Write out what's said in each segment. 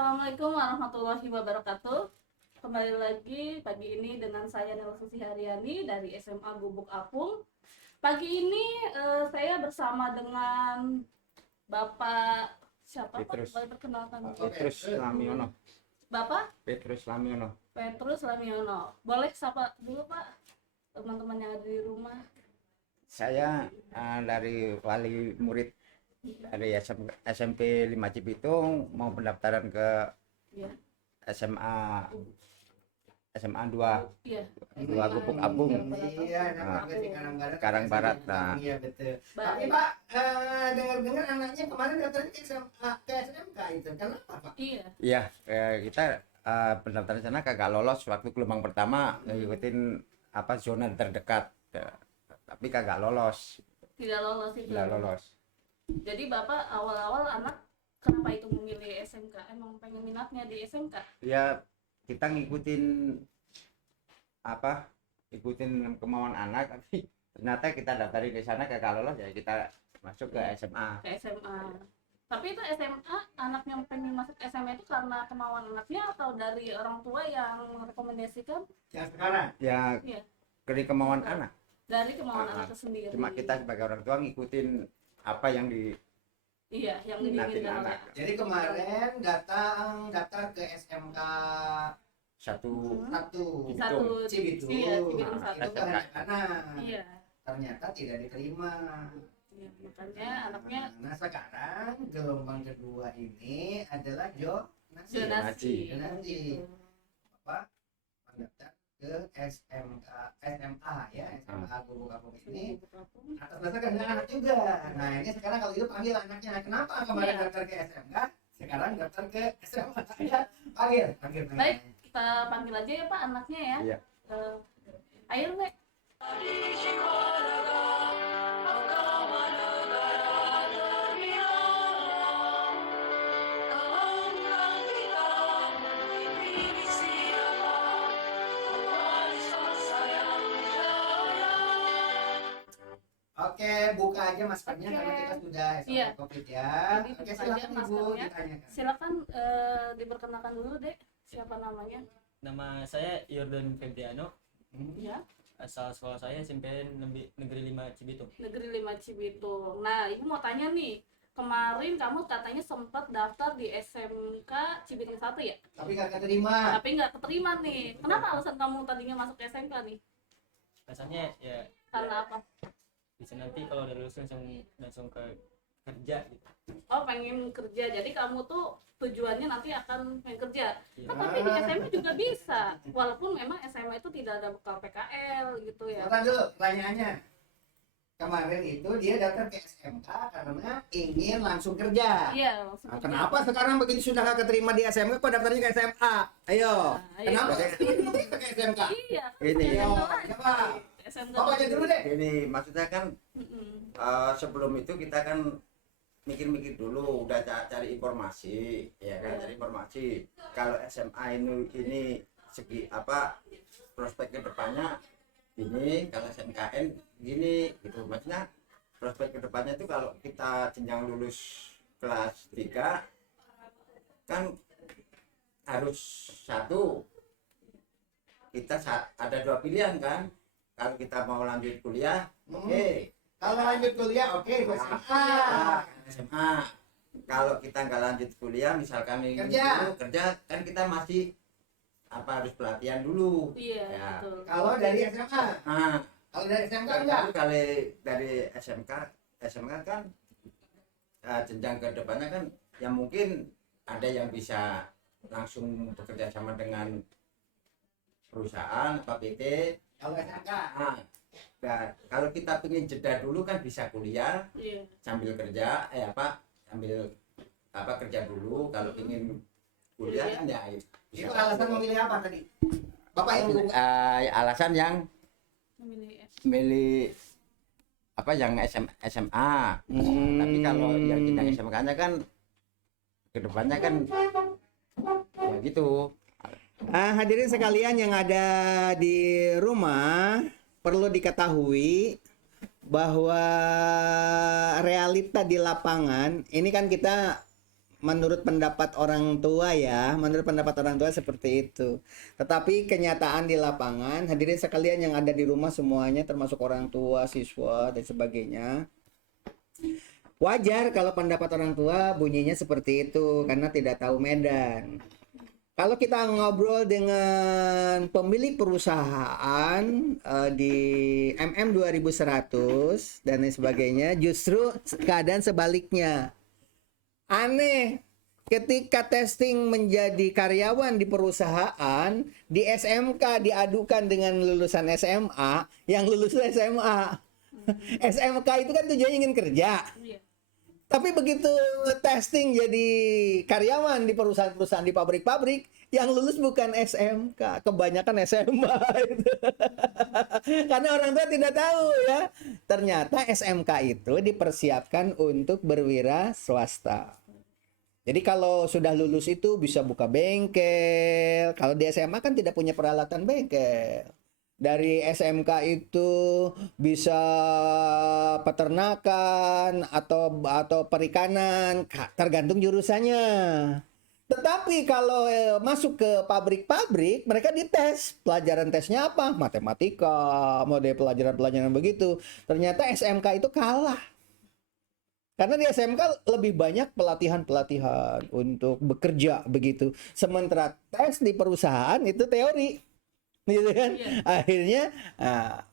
Assalamualaikum warahmatullahi wabarakatuh. Kembali lagi pagi ini dengan saya Nela Susi Haryani dari SMA Gubuk Apung. Pagi ini saya bersama dengan Bapak siapa Petrus. Pak? Boleh perkenalkan dulu. Petrus Lamiono. Bapak Petrus Lamiono. Petrus Lamiono. Boleh sapa dulu Pak teman-teman yang ada di rumah. Saya dari wali murid dari SMP 5 Cibitung mau pendaftaran ke Iya. SMA 2 Iya. Gubuk Apung. Iya, namanya di Karang Barat. Karang Barat, nah. Iya betul. Baik. Tapi Pak, dengar-dengar anaknya kemarin daftarnya ke SMK itu. Kenapa Pak? Iya. Iya, kita pendaftaran sana kagak lolos waktu gelombang pertama ngikutin zona terdekat. Tapi kagak lolos. Tidak lolos itu. Tidak lolos. Jadi Bapak awal-awal anak kenapa itu memilih SMK? Emang pengen minatnya di SMK? Ya kita ngikutin kemauan anak, tapi ternyata kita daftarin ke sana kagak lolos, ya kita masuk ke SMA. Ke SMA. Tapi itu SMA, anak yang pengen masuk SMA itu karena kemauan anaknya atau dari orang tua yang merekomendasikan? Yang sekarang? Ya Iya. dari kemauan anak. Dari kemauan Ah, anak itu sendiri. Cuma kita sebagai orang tua ngikutin apa yang Iya, yang diminatin diinginkan anak. oleh. Jadi kemarin daftar ke SMK Satu satu Cibitung. Iya, Cibitung Ah, satu. itu karena Iya. ternyata tidak diterima. Iya, makanya anaknya Nah sekarang gelombang kedua ini adalah donasi. Donasi. Donasi. Gitu. Bapak mendaftar ke SMA ya, SMA Gubuk Apung ini atas dasar kehendak anak juga. Nah ini sekarang kalau itu panggil anaknya. Kenapa kemarin Iya. daftar ke SMK, sekarang daftar ke SMA? Ya, panggil. Baik, kita panggil aja ya Pak anaknya ya. Iya. Ayo Nek. Oke, buka aja maskernya Oke. karena kita sudah Iya. SOP COVID ya. Jadi Oke, buka silakan aja Ibu maskernya. ditanyakan. Silakan diperkenalkan dulu Dek. Siapa namanya? Nama saya Yordan Febriano, Ya. asal sekolah saya SMP Negeri 5 Cibitung. Negeri 5 Cibitung. Nah, Ibu mau tanya nih, kemarin kamu katanya sempat daftar di SMK Cibitung 1 ya? Tapi nggak keterima. Tapi nggak keterima nih. Kenapa alasan kamu tadinya masuk ke SMK nih? Rasanya ya Karena apa? bisa nanti kalau udah lulus langsung ke kerja gitu. Oh, pengen kerja. Jadi kamu tuh tujuannya nanti akan pengen kerja. Iya. Nah, tapi di SMA juga bisa. Walaupun memang SMA itu tidak ada bekal PKL gitu ya. Sebentar dulu, pertanyaannya. Kemarin itu dia daftar ke SMK karena ingin langsung kerja. Iya, langsung Nah, kerja. kenapa sekarang begitu sudah nggak keterima di SMK, kok daftarnya ke SMA? Ayo. Nah, ayo. Kenapa ke SMK? Iya. Ini. Ayo, SMK coba. SMK. Bapak aja dulu deh. Ini maksudnya kan Mm-mm. sebelum itu kita kan mikir-mikir dulu, udah cari informasi, ya kan, cari informasi. Kalau SMA ini segi prospek kedepannya ini, kalau SMKN gini, gitu. Maksudnya prospek kedepannya itu kalau kita jenjang lulus kelas 3 kan harus kita ada dua pilihan kan. Kalau kita mau lanjut kuliah, oke. Kalau lanjut kuliah, oke, ke SMA. SMA. Kalau kita nggak lanjut kuliah, misalkan ini Kerja. dulu, kerja kan kita masih harus pelatihan dulu. Iya, Ya. betul. Kalau dari SMA, Nah, kalau dari SMK tapi enggak. kalau dari SMK kan jenjang ke depannya kan yang mungkin ada yang bisa langsung bekerja sama dengan perusahaan apa PT. Kalau SMK. Nah, kalau kita pengen jeda dulu kan bisa kuliah Iya. sambil kerja, sambil kerja dulu. Kalau ingin kuliah kan ya Itu alasan memilih apa tadi? Bapak yang buka. alasan yang Memilih milih yang SMA. Tapi kalau yang jenjang SMK-nya kan kedepannya kan ya gitu. Hadirin sekalian yang ada di rumah, perlu diketahui bahwa realita di lapangan ini kan kita menurut pendapat orang tua ya, menurut pendapat orang tua seperti itu. Tetapi kenyataan di lapangan, hadirin sekalian yang ada di rumah semuanya termasuk orang tua, siswa dan sebagainya. Wajar kalau pendapat orang tua bunyinya seperti itu karena tidak tahu medan. Kalau kita ngobrol dengan pemilik perusahaan di MM 2100 dan lain sebagainya, justru keadaan sebaliknya. Aneh, ketika testing menjadi karyawan di perusahaan, di SMK diadukan dengan lulusan SMA, yang lulus SMA. SMK itu kan tujuannya ingin kerja. Iya. Tapi begitu testing jadi karyawan di perusahaan-perusahaan di pabrik-pabrik, yang lulus bukan SMK, kebanyakan SMA itu. Karena orang tua tidak tahu ya. Ternyata SMK itu dipersiapkan untuk berwira swasta. Jadi kalau sudah lulus itu bisa buka bengkel. Kalau di SMA kan tidak punya peralatan bengkel. Dari SMK itu bisa peternakan atau perikanan, tergantung jurusannya. Tetapi kalau masuk ke pabrik-pabrik, mereka dites. Pelajaran tesnya apa? Matematika, model pelajaran-pelajaran begitu. Ternyata SMK itu kalah. Karena di SMK lebih banyak pelatihan-pelatihan untuk bekerja begitu. Sementara tes di perusahaan itu teori. Gitu kan? Iya. Akhirnya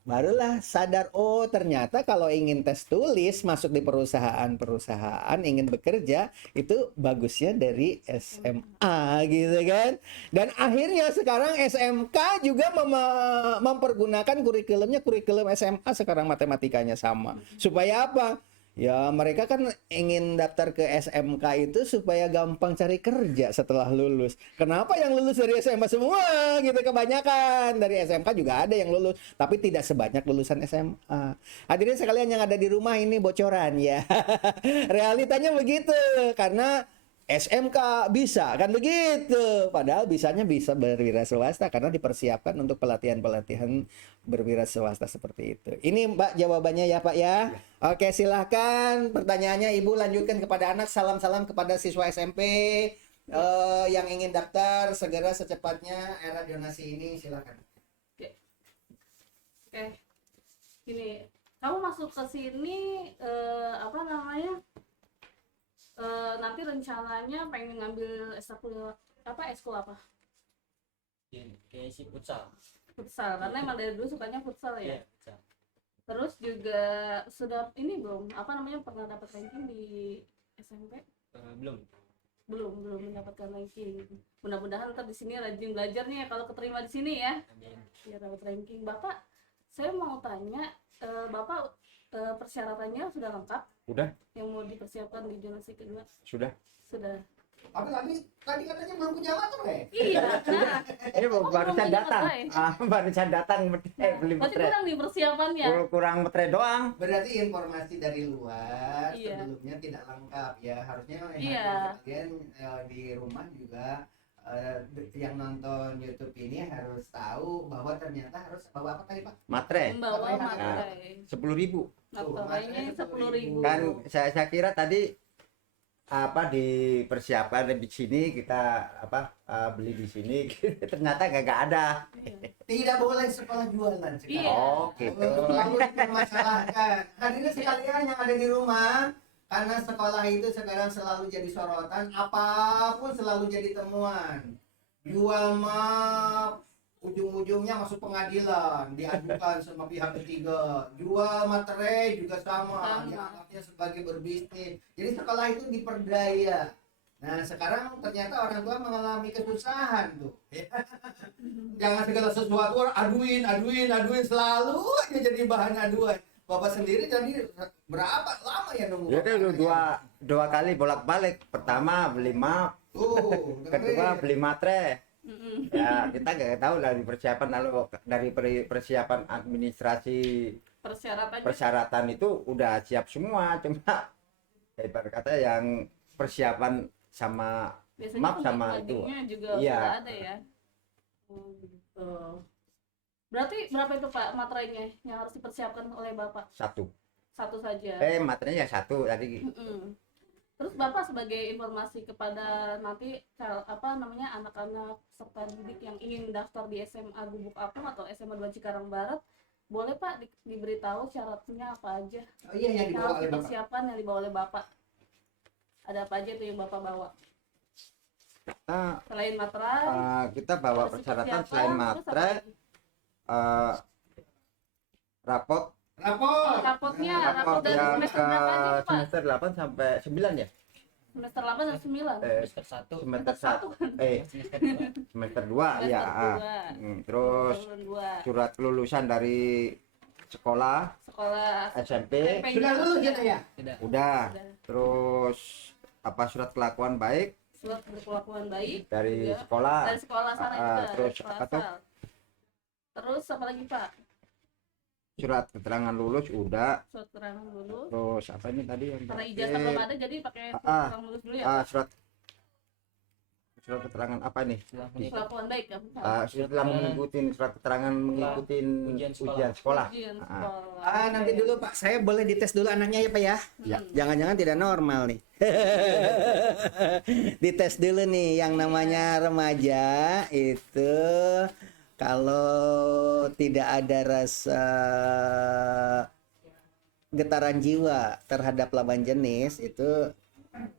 barulah sadar, oh ternyata kalau ingin tes tulis masuk di perusahaan-perusahaan ingin bekerja itu bagusnya dari SMA gitu kan. Dan akhirnya sekarang SMK juga mempergunakan kurikulum SMA sekarang, matematikanya sama. Supaya apa? Ya mereka kan ingin daftar ke SMK itu supaya gampang cari kerja setelah lulus. Kenapa yang lulus dari SMA semua gitu, kebanyakan dari SMK juga ada yang lulus, tapi tidak sebanyak lulusan SMA. Hadirin sekalian yang ada di rumah, ini bocoran ya. Realitanya begitu, karena SMK bisa kan begitu, padahal bisanya bisa berwira swasta karena dipersiapkan untuk pelatihan-pelatihan berwira swasta seperti itu. Ini Mbak jawabannya ya Pak ya. Oke, silahkan pertanyaannya Ibu lanjutkan kepada anak. Salam-salam kepada siswa SMP yang ingin daftar segera secepatnya era donasi ini, silahkan. Oke. Gini, kamu masuk ke sini apa namanya? Nanti rencananya pengen ngambil ekskul apa? Kayak si futsal. Futsal, karena emang dari dulu sukanya futsal ya. Iya, futsal. Terus juga sudah ini belum apa namanya pernah dapat ranking di SMP? Belum. Belum mendapatkan ranking. Mudah-mudahan ntar di sini rajin belajarnya ya kalau keterima di sini ya. Amin. Biar dapat ranking. Bapak, saya mau tanya, Bapak persyaratannya sudah lengkap? Udah, Yang mau dipersiapkan di donasi kedua? sudah. Sudah. Tapi tadi katanya belum punya materai. Iya. Nah, Ini barusan datang. Barusan datang beli berarti materai. kurang nih persiapannya. Kurang materai doang. Berarti informasi dari luar Iya. sebelumnya tidak lengkap ya. Harusnya Iya. kalian di rumah juga yang nonton YouTube ini harus tahu bahwa ternyata harus bawa apa tadi Pak? Materai Membawa Materai. materai. 10.000. Materainya 10.000. Kan saya kira tadi apa dipersiapkan di sini kita beli di sini ternyata nggak ada. Tidak boleh sekolah jualan sekarang. Iya. Oh gitu. Lalu dipermasalahkan. Hadirin sekalian yang ada di rumah, karena sekolah itu sekarang selalu jadi sorotan, apapun selalu jadi temuan. Jual map, ujung-ujungnya masuk pengadilan, diadukan sama pihak ketiga. Jual materai juga sama, dianggapnya sebagai berbisnis. Jadi sekolah itu diperdaya. Nah sekarang ternyata orang tua mengalami kesusahan tuh. Jangan segala sesuatu aduin selalu aja jadi bahan aduan. Bapak sendiri jadi berapa lama ya nunggu? Ya itu dua kali bolak-balik. Pertama beli map, kedua beli materai. Ya kita nggak tahu dari persiapan, lalu dari persiapan administrasi persyaratan itu udah siap semua, cuma ibarat kata yang persiapan sama Biasanya map sama itu. pendidikannya juga Iya. sudah ada ya. Oh, gitu. Berarti berapa itu Pak materainya yang harus dipersiapkan oleh Bapak? Satu. Satu saja. Materainya ya satu tadi. Mm-mm. Terus Bapak sebagai informasi kepada nanti anak-anak serta didik yang ingin daftar di SMA Gubuk Apung atau SMA 2 Cikarang Barat, boleh Pak diberitahu syaratnya apa aja? Oh iya, yang dibawa Syarat oleh Bapak. persiapan yang dibawa oleh Bapak. Ada apa aja tuh yang Bapak bawa? Nah, Selain materai, kita bawa harus persyaratan persiapan, selain terus apa materai, lagi? rapot Oh, rapotnya, rapot dari yang semester berapa aja nih, Pak? semester 8 sampai 9 ya. Semester 8 dan 9. Semester 1, Semester Semester 1 kan? semester 2. semester 2 ya. Terus surat kelulusan dari sekolah sekolah SMP SMP-nya Sudah lulus udah. gitu ya? Tidak. udah. Udah. Terus surat kelakuan baik Surat berkelakuan baik dari juga. sekolah. Dari sekolah sana Ah, juga. terus sekolah apa tuh? asal. Terus apa lagi Pak? Surat keterangan lulus udah. Surat keterangan lulus. Terus apa ini tadi yang Karena terakhir? ijazah belum ada jadi pakai surat Ah, keterangan lulus dulu ya. surat keterangan apa nih? Kelakuan baik ya Pak. Setelah mengikuti surat keterangan mengikuti Ujian sekolah. ujian sekolah. Ujian Ah. sekolah. Nanti dulu Pak, saya boleh dites dulu anaknya ya Pak ya? Ya. Jangan-jangan tidak normal nih. Dites dulu nih yang namanya remaja itu kalau tidak ada rasa getaran jiwa terhadap lawan jenis itu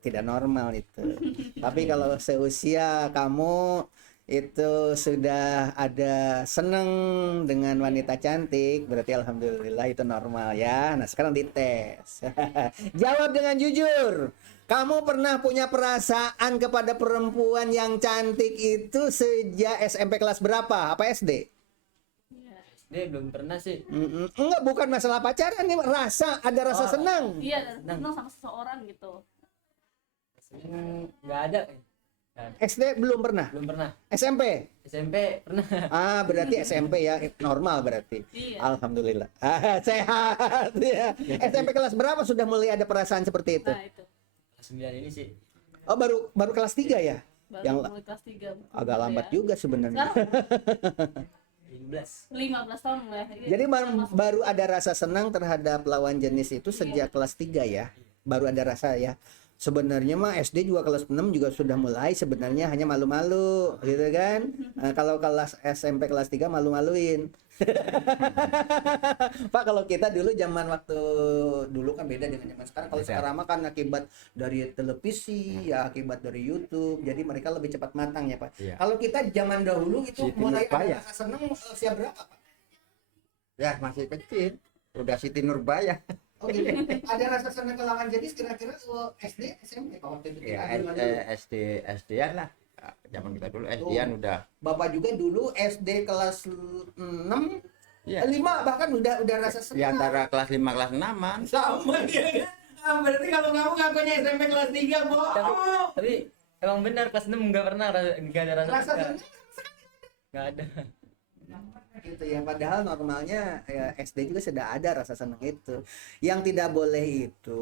tidak normal itu. Tapi kalau seusia kamu itu sudah ada seneng dengan wanita cantik, berarti alhamdulillah itu normal ya. Nah sekarang dites. Jawab dengan jujur. Kamu pernah punya perasaan kepada perempuan yang cantik itu sejak SMP kelas berapa? Apa SD? SD belum pernah sih. Enggak, bukan masalah pacaran nih, ada rasa Oh. senang. Iya, dan senang sama seseorang gitu. Nggak ada. Nggak ada. SD belum pernah. Belum pernah. SMP. SMP pernah. Berarti SMP ya, normal berarti. Iya. Alhamdulillah. Sehat ya. SMP kelas berapa sudah mulai ada perasaan seperti itu? Nah, itu. Kelas 9 ini sih. Oh, baru kelas 3 ya? Baru Yang mulai kelas 3. agak lambat juga sebenarnya. Sekarang 15. 15 tahun mulai. Jadi baru ada rasa senang terhadap lawan jenis itu sejak kelas 3 ya. Baru ada rasa ya. Sebenarnya mah SD juga kelas 6 juga sudah mulai, sebenarnya hanya malu-malu gitu kan. Kalau kelas SMP kelas 3 malu-maluin. Pak, kalau kita dulu zaman waktu dulu kan beda dengan zaman sekarang. Kalau Beda. sekarang mah kan akibat dari televisi, ya akibat dari YouTube. Jadi mereka lebih cepat matang ya, Pak. Iya. Kalau kita zaman dahulu itu Siti mulai Nurbaya. ada rasa senang usia berapa, Pak? Ya masih kecil. Udah Siti Nurbaya. Oh gitu. Ada rasa senang ke lawan jenis kira-kira SD, SMP Pak waktu itu? Ya, Ada SD-an lah. Zaman kita dulu SD-an udah. Bapak juga dulu SD kelas 6, Iya. 5 bahkan udah rasa Di senang. antara kelas 5 kelas 6-an. Sama ya. Berarti kalau kamu ngakunya SMP kelas 3, bohong. Tapi emang benar kelas 6 nggak pernah nggak ada rasa Rasa suka. senang Nggak ada. gitu ya, padahal normalnya ya, SD juga sudah ada rasa senang itu. Yang tidak boleh itu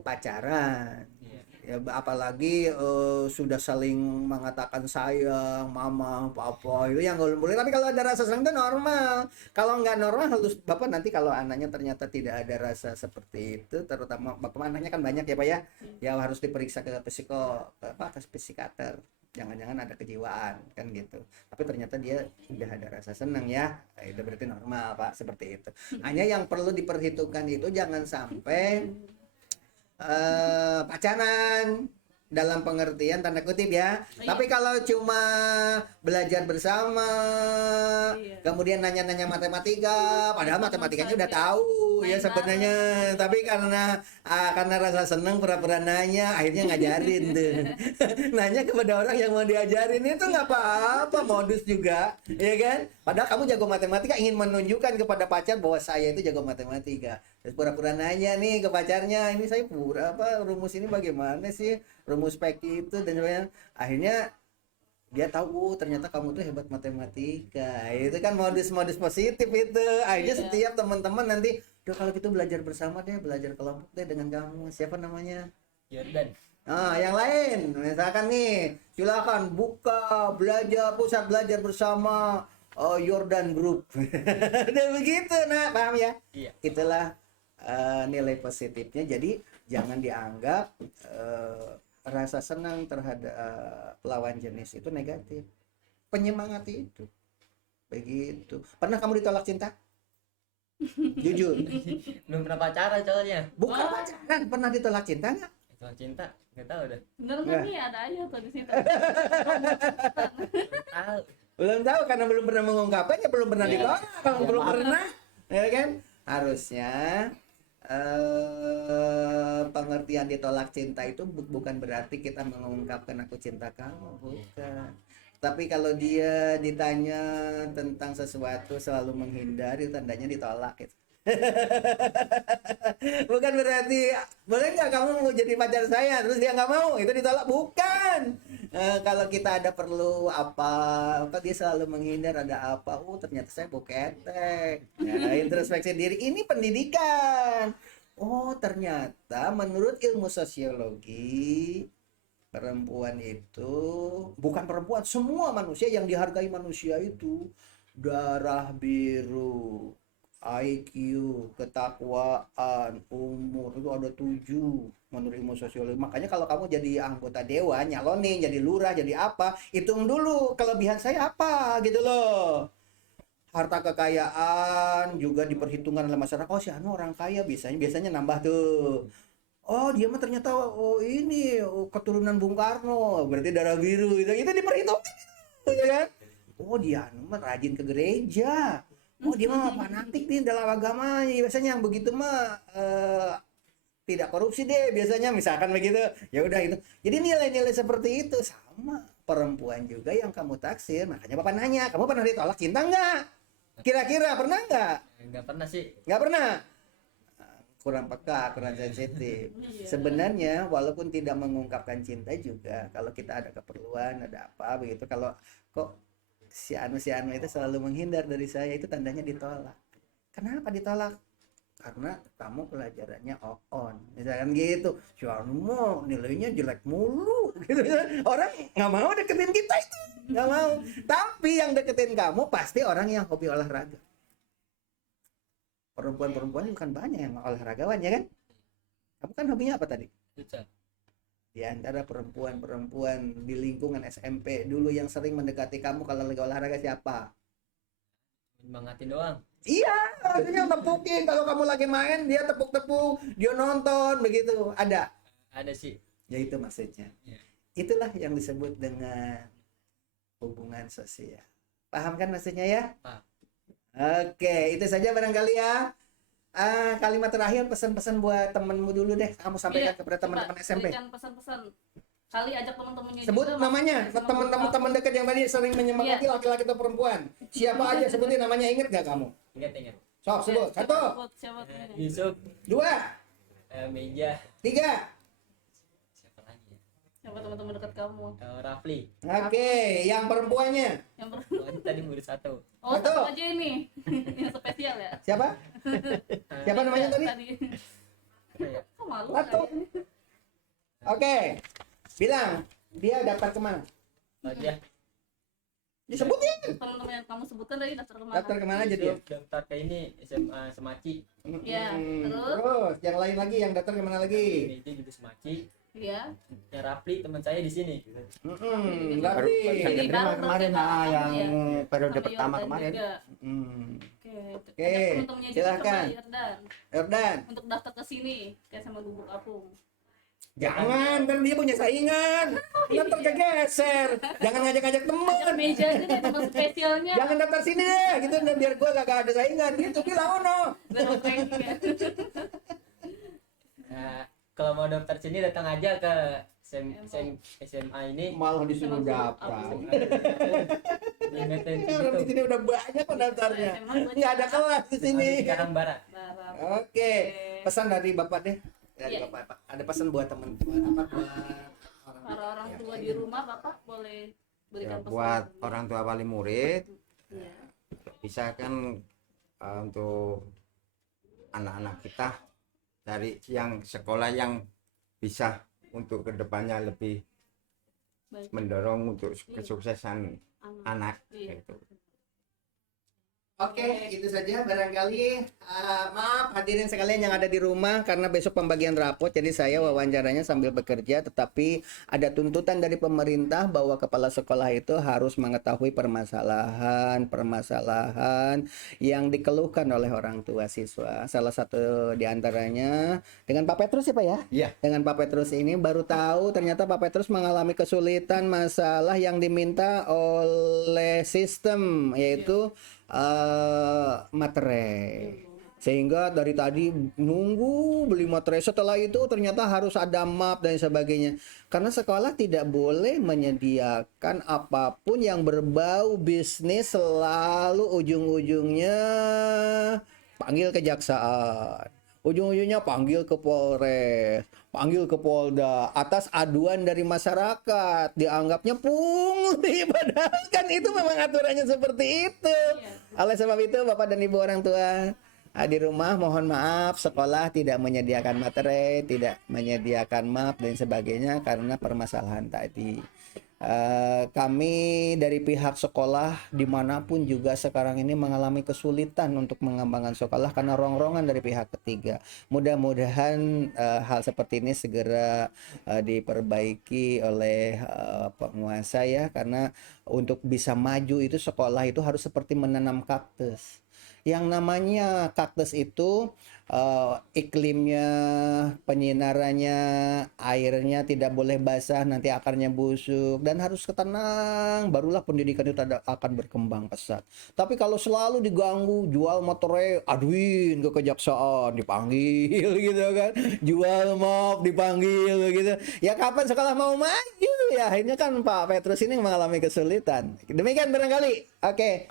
pacaran. Iya. Ya, apalagi sudah saling mengatakan sayang, mama, papa, itu yang nggak boleh. Tapi kalau ada rasa sayang itu normal. Kalau nggak normal harus bapak nanti kalau anaknya ternyata tidak ada rasa seperti itu, terutama bapak anaknya kan banyak ya pak ya, ya harus diperiksa ke ke psikiater. Jangan-jangan ada kejiwaan kan gitu. Tapi ternyata dia udah ada rasa senang ya, nah, itu berarti normal pak, seperti itu. Hanya yang perlu diperhitungkan itu jangan sampai pacaran dalam pengertian tanda kutip ya. Iya. Tapi kalau cuma belajar bersama, Iya. kemudian nanya-nanya matematika, padahal matematikanya udah tahu ya Main sebenarnya. Tapi karena rasa senang pura-pura nanya, akhirnya ngajarin tuh. Nanya kepada orang yang mau diajarin itu nggak apa-apa, modus juga, ya kan? Padahal kamu jago matematika, ingin menunjukkan kepada pacar bahwa saya itu jago matematika. Terus pura-pura nanya nih ke pacarnya, ini saya rumus ini bagaimana sih? Rumus PEK itu dan sebagainya. Akhirnya dia tahu ternyata kamu tuh hebat matematika. Itu kan modus-modus positif itu. Akhirnya Iya. setiap teman-teman nanti, "Duh, kalau gitu belajar bersama deh, belajar kelompok deh dengan kamu." Siapa namanya? Jordan. Yang lain, misalkan nih, silakan buka pusat belajar bersama Jordan Group. Dan begitu, nah, paham ya? Iya. Itulah nilai positifnya. Jadi jangan dianggap rasa senang terhadap lawan jenis itu negatif. Penyemangat itu begitu. Pernah kamu ditolak cinta? Jujur. Belum pernah pacaran soalnya. Bukan pacaran, pernah ditolak cinta nggak? Soal cinta nggak tahu dah. Bener Ya. nggak nih ada aja tuh di situ. Tahu. Belum tahu karena belum pernah mengungkapkannya, belum pernah Ya. ditolak, kalau Ya, belum maaf. pernah, ya kan? Harusnya pengertian ditolak cinta itu bukan berarti kita mengungkapkan aku cinta kamu, bukan. Tapi kalau dia ditanya tentang sesuatu selalu menghindar, itu tandanya ditolak gitu. Bukan berarti boleh nggak kamu mau jadi pacar saya terus dia nggak mau, itu ditolak, bukan. Kalau kita ada perlu apa dia selalu menghindar, ada apa, ternyata saya buketek ya, introspeksi diri, ini pendidikan. Oh ternyata menurut ilmu sosiologi perempuan itu bukan perempuan, semua manusia yang dihargai manusia itu darah biru, IQ, ketakwaan, umur itu ada 7 menurut ilmu sosiologi. Makanya kalau kamu jadi anggota dewan, nyalonin, jadi lurah, jadi apa, hitung dulu kelebihan saya apa gitu loh. Harta kekayaan juga diperhitungkan oleh masyarakat. Oh si Anu orang kaya, biasanya nambah tuh. Oh dia mah ternyata ini keturunan Bung Karno, berarti darah biru itu diperhitungkan, ya kan? Oh dia anu mah rajin ke gereja. Oh dia mah fanatik nih dalam agama, biasanya yang begitu mah tidak korupsi deh biasanya, misalkan begitu. Ya udah itu. Jadi nilai-nilai seperti itu sama perempuan juga yang kamu taksir. Makanya Bapak nanya, kamu pernah ditolak cinta nggak? Kira-kira pernah nggak? Nggak pernah sih. Nggak pernah. Kurang peka, kurang sensitif. Iya. Sebenarnya walaupun tidak mengungkapkan cinta juga, kalau kita ada keperluan, ada apa begitu, kalau kok si anu itu selalu menghindar dari saya, itu tandanya ditolak. Kenapa ditolak? Karena kamu pelajarannya on, misalkan gitu. Si anu mau nilainya jelek mulu, gitu. Orang nggak mau deketin kita itu, nggak mau. Tapi yang deketin kamu pasti orang yang hobi olahraga. Perempuan-perempuan kan banyak yang olahragawan ya kan? Kamu kan hobinya apa tadi? Futsal. Di antara perempuan-perempuan di lingkungan SMP dulu yang sering mendekati kamu kalau lagi olahraga siapa? Nyemangatin doang. Iya, artinya tepukin. Kalau kamu lagi main, dia tepuk-tepuk, dia nonton begitu. Ada. Ada sih. Ya itu maksudnya. Ya. Itulah yang disebut dengan hubungan sosial. Paham kan maksudnya ya? Paham. Oke, itu saja barangkali ya. Kalimat terakhir, pesan-pesan buat temenmu dulu deh. Kamu sampaikan Iya, kepada teman-teman coba SMP. berikan pesan-pesan. Kali ajak teman-temannya Sebut juga, namanya, masuk ke teman-teman teman dekat yang tadi sering menyemangati Iya. laki-laki atau perempuan. Siapa aja sebutin namanya, inget gak kamu? Ingat. Sok, sebut. Oke, Satu, siapa temennya? Yusuf, 2, Meja, 3. siapa lagi ya? Siapa teman-teman dekat kamu? Rafli. Oke, yang perempuannya. Yang Oh, tadi murid 1. Oh, Satu. satu aja ini. Yang spesial ya. Siapa? Siapa namanya tadi? Kok malu Satu. kayaknya? Oke. Bilang, dia daftar kemana? Oh, dia Disebutin. Teman-teman yang kamu sebutkan tadi daftar kemana? Daftar kemana aja dia? Yusuf daftar ke ini SMA Semaci. Iya, terus? Terus, yang lain lagi, yang daftar kemana lagi? Meja juga Semaci. Iya. Yang Rafli teman saya di sini. Gitu. Baru Tapi. Jadi baru kemarin berarti yang ya. periode Sama pertama Yordan kemarin. juga. Oke, Oke, ajak teman-temannya juga silakan. coba, Yordan, Yordan, untuk daftar ke sini kayak sama Gubuk Apung. jangan, kan dia punya saingan. Daftar kegeser. Jangan ngajak-ngajak Ajak teman. meja aja deh teman spesialnya. Jangan daftar sini deh, gitu biar gua gak ada saingan. Gitu bilang ono. Biar ranking ya. Nah, kalau mau daftar sini datang aja ke SMA ini. Malah disuruh Sama Gubuk daftar. Apung. Ingetin Orang di gitu. sini udah banyak kok daftarnya. Emang banyak. Nggak ada kelas di sini. Sekarang Barat. Barang. Oke, pesan dari Bapak deh. Dari Iya. Bapak, Pak. Ada pesan buat teman-teman apa buat orang Para orang yang tua lain. di rumah, Bapak boleh berikan Ya, pesan. buat orang tua wali murid Iya. bisa kan untuk anak-anak kita dari yang sekolah yang bisa untuk kedepannya lebih Baik. mendorong untuk kesuksesan Anak. anak Iya. gitu. Oke, itu saja barangkali. Maaf hadirin sekalian yang ada di rumah karena besok pembagian rapot, jadi saya wawancaranya sambil bekerja. Tetapi ada tuntutan dari pemerintah bahwa kepala sekolah itu harus mengetahui permasalahan yang dikeluhkan oleh orang tua siswa. Salah satu di antaranya dengan Pak Petrus ya Pak ya? Iya. Dengan Pak Petrus ini baru tahu ternyata Pak Petrus mengalami kesulitan masalah yang diminta oleh sistem, yaitu materai. Sehingga dari tadi nunggu beli materai, setelah itu ternyata harus ada map dan sebagainya. Karena sekolah tidak boleh menyediakan apapun yang berbau bisnis, selalu ujung-ujungnya panggil kejaksaan. Ujung-ujungnya panggil ke Polres, panggil ke Polda atas aduan dari masyarakat, dianggapnya pungli padahal kan itu memang aturannya seperti itu. Oleh sebab itu Bapak dan Ibu orang tua di rumah mohon maaf, sekolah tidak menyediakan materi, tidak menyediakan map dan sebagainya karena permasalahan tadi. Kami dari pihak sekolah dimanapun juga sekarang ini mengalami kesulitan untuk mengembangkan sekolah karena rongrongan dari pihak ketiga. Mudah-mudahan hal seperti ini segera diperbaiki oleh penguasa ya, karena untuk bisa maju itu sekolah itu harus seperti menanam kaktus. Yang namanya kaktus itu iklimnya, penyinarannya, airnya tidak boleh basah, nanti akarnya busuk dan harus tenang, barulah pendidikan itu akan berkembang pesat. Tapi kalau selalu diganggu, jual materai, aduin ke kejaksaan, dipanggil gitu kan, jual mop, dipanggil gitu. Ya kapan sekolah mau maju? Ya akhirnya kan Pak Petrus ini mengalami kesulitan. Demikian barangkali. Oke.